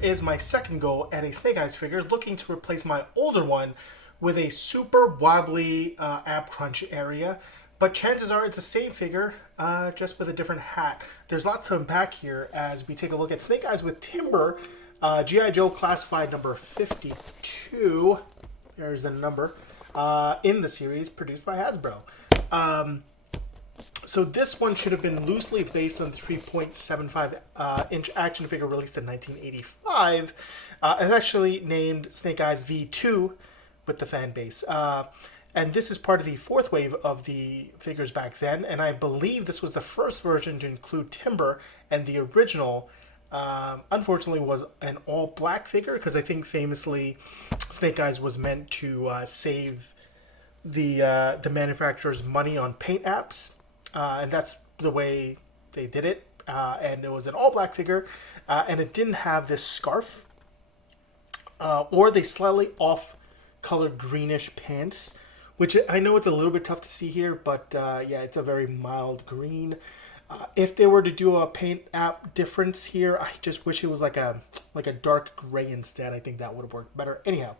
here is my second go at a Snake Eyes figure, looking to replace my older one with a super wobbly ab crunch area. But chances are it's the same figure, just with a different hat. There's lots to unpack here as we take a look at Snake Eyes with Timber, G.I. Joe Classified number 52. There's the number in the series, produced by Hasbro. So this one should have been loosely based on the 3.75 inch action figure released in 1985. It's actually named Snake Eyes V2 with the fan base. And this is part of the fourth wave of the figures back then. And I believe this was the first version to include Timber, and the original, unfortunately, was an all-black figure, because I think famously Snake Eyes was meant to save the manufacturer's money on paint apps. And that's the way they did it. And it was an all-black figure. And it didn't have this scarf or the slightly off-colored greenish pants, which I know it's a little bit tough to see here, but yeah, it's a very mild green. If they were to do a paint app difference here, I just wish it was like a dark gray instead. I think that would have worked better. Anyhow,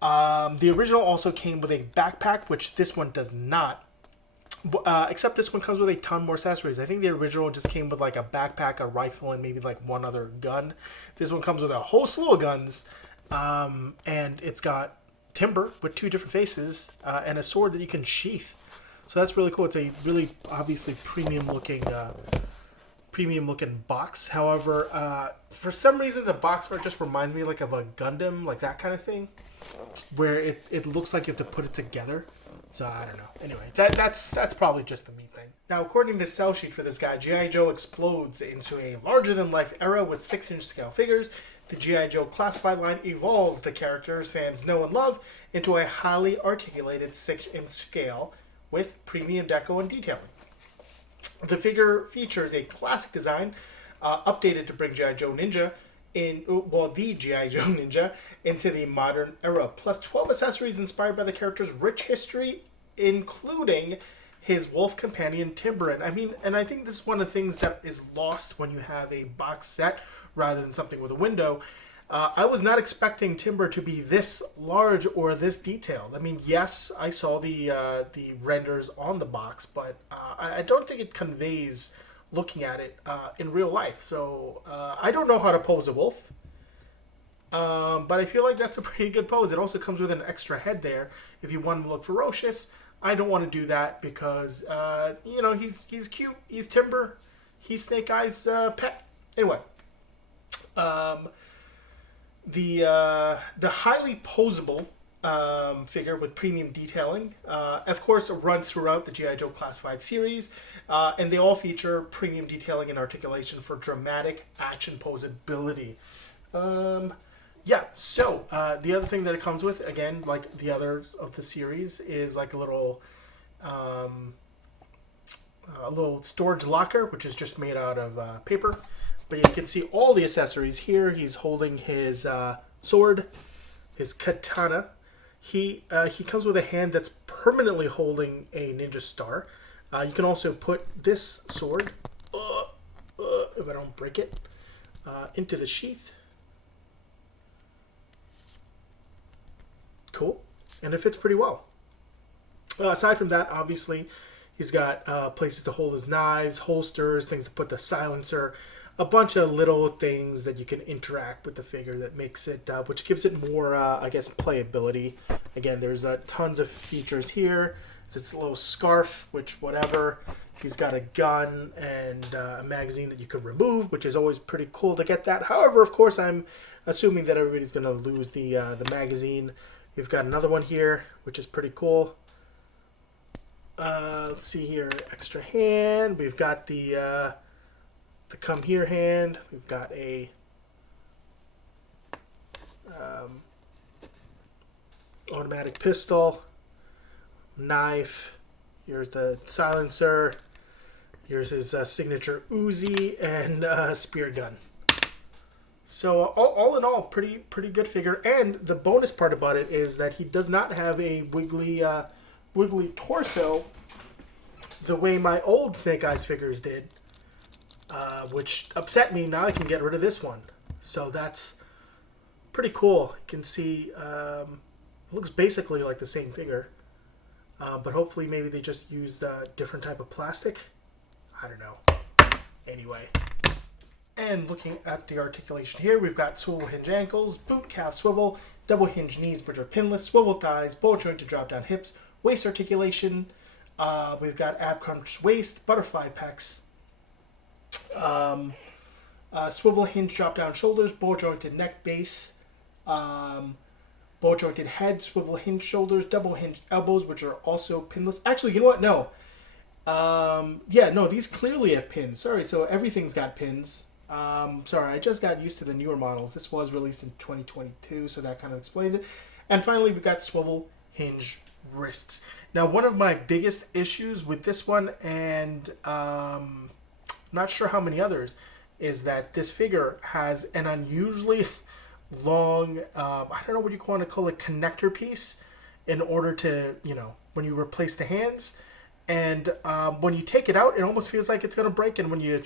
the original also came with a backpack, which this one does not. Except this one comes with a ton more accessories. I think the original just came with like a backpack, a rifle, and maybe like one other gun. This one comes with a whole slew of guns, and it's got Timber with two different faces and a sword that you can sheath. So that's really cool. It's a really obviously premium looking box. However, for some reason the box art just reminds me like of a Gundam, like that kind of thing, where it looks like you have to put it together. So I don't know. Anyway, that's probably just the me thing. Now, according to the sell sheet for this guy, G.I. Joe explodes into a larger-than-life era with 6-inch scale figures. The G.I. Joe Classified line evolves the characters fans know and love into a highly articulated 6-inch scale with premium deco and detailing. The figure features a classic design, updated to bring G.I. Joe Ninja the G.I. Joe Ninja into the modern era, plus 12 accessories inspired by the character's rich history, including his wolf companion Timber. And I think this is one of the things that is lost when you have a box set rather than something with a window. I was not expecting Timber to be this large or this detailed. I mean, yes, I saw the renders on the box, but I don't think it conveys looking at it in real life. So I don't know how to pose a wolf, but I feel like that's a pretty good pose. It also comes with an extra head there if you want him to look ferocious. I don't want to do that because he's cute, he's Timber, he's Snake Eyes' pet. Anyway, the highly posable figure with premium detailing, of course, run throughout the G.I. Joe Classified series, and they all feature premium detailing and articulation for dramatic action posability. Yeah, so the other thing that it comes with, again, like the others of the series, is like a little storage locker, which is just made out of paper. But you can see all the accessories here. He's holding his sword, his katana. He comes with a hand that's permanently holding a ninja star. You can also put this sword, if I don't break it, into the sheath. Cool. And it fits pretty well. Aside from that, obviously, he's got places to hold his knives, holsters, things to put the silencer, a bunch of little things that you can interact with the figure that makes it, which gives it more, I guess, playability. Again, there's tons of features here. This little scarf, which whatever. He's got a gun and a magazine that you can remove, which is always pretty cool to get that. However, of course, I'm assuming that everybody's going to lose the magazine. We've got another one here, which is pretty cool. Let's see here, extra hand. We've got the come here hand. We've got a automatic pistol, knife. Here's the silencer. Here's his signature Uzi and spear gun. So all in all, pretty good figure. And the bonus part about it is that he does not have a wiggly torso the way my old Snake Eyes figures did, which upset me. Now I can get rid of this one. So that's pretty cool. You can see it looks basically like the same figure, but hopefully maybe they just used a different type of plastic. I don't know. Anyway. And looking at the articulation here, we've got swivel hinge ankles, boot calf swivel, double hinge knees which are pinless, swivel thighs, ball jointed drop down hips, waist articulation. We've got ab crunch waist, butterfly pecs, swivel hinge drop down shoulders, ball jointed neck base, ball jointed head, swivel hinge shoulders, double hinge elbows which are also pinless. Actually, you know what? No. Yeah, no, these clearly have pins. Sorry, so everything's got pins. Sorry, I just got used to the newer models. This was released in 2022, so that kind of explains it. And finally, we've got swivel hinge wrists. Now, one of my biggest issues with this one, and not sure how many others, is that this figure has an unusually long, I don't know what you want to call it, connector piece in order to, you know, when you replace the hands. And when you take it out, it almost feels like it's going to break. And when you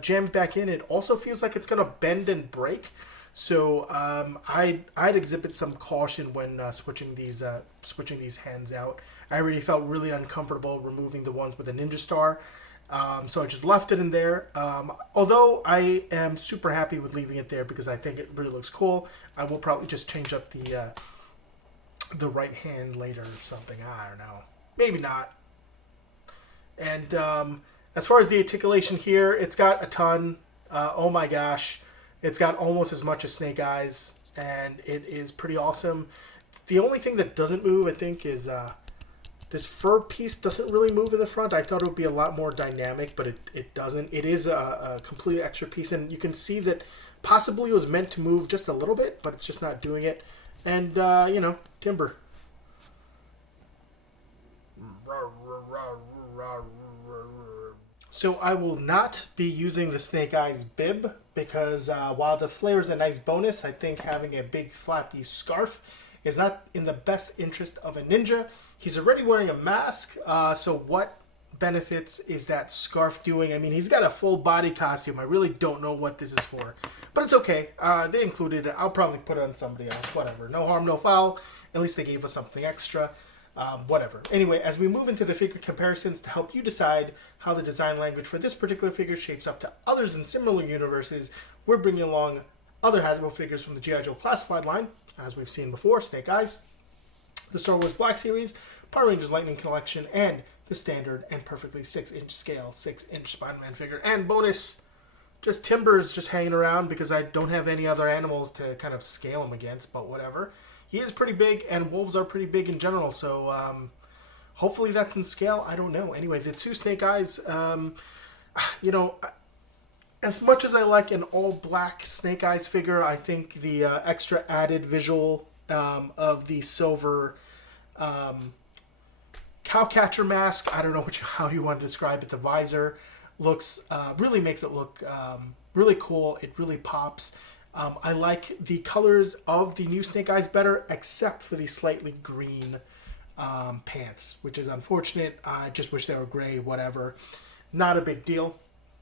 jam it back in, it also feels like it's going to bend and break. So I'd exhibit some caution when switching these hands out. I already felt really uncomfortable removing the ones with the ninja star. So I just left it in there. Although I am super happy with leaving it there because I think it really looks cool. I will probably just change up the right hand later or something. I don't know. Maybe not. And as far as the articulation here, it's got a ton. Oh my gosh. It's got almost as much as Snake Eyes, and it is pretty awesome. The only thing that doesn't move, I think, is this fur piece doesn't really move in the front. I thought it would be a lot more dynamic, but it doesn't. It is a complete extra piece, and you can see that possibly it was meant to move just a little bit, but it's just not doing it. And, you know, timber. So I will not be using the Snake Eyes bib because while the flare is a nice bonus, I think having a big flappy scarf is not in the best interest of a ninja. He's already wearing a mask, so what benefits is that scarf doing? I mean, he's got a full body costume. I really don't know what this is for, but it's okay. They included it. I'll probably put it on somebody else. Whatever. No harm, no foul. At least they gave us something extra. Whatever. Anyway, as we move into the figure comparisons to help you decide how the design language for this particular figure shapes up to others in similar universes, we're bringing along other Hasbro figures from the G.I. Joe Classified line, as we've seen before, Snake Eyes, the Star Wars Black Series, Power Rangers Lightning Collection, and the standard and perfectly 6-inch scale, 6-inch Spider-Man figure. And bonus, just Timber's just hanging around because I don't have any other animals to kind of scale him against, but whatever. He is pretty big, and wolves are pretty big in general, so hopefully that can scale. I don't know. Anyway, the two Snake Eyes, you know, as much as I like an all-black Snake Eyes figure, I think the extra added visual of the silver cowcatcher mask, I don't know how you want to describe it, the visor, looks really makes it look really cool. It really pops. I like the colors of the new Snake Eyes better, except for the slightly green pants, which is unfortunate. I just wish they were gray, whatever. Not a big deal.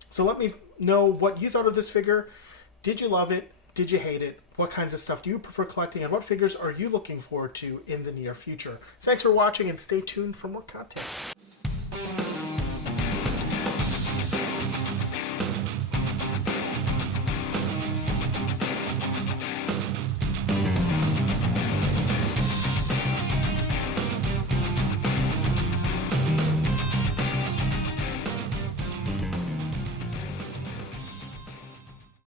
So let me know what you thought of this figure. Did you love it? Did you hate it? What kinds of stuff do you prefer collecting? And what figures are you looking forward to in the near future? Thanks for watching, and stay tuned for more content.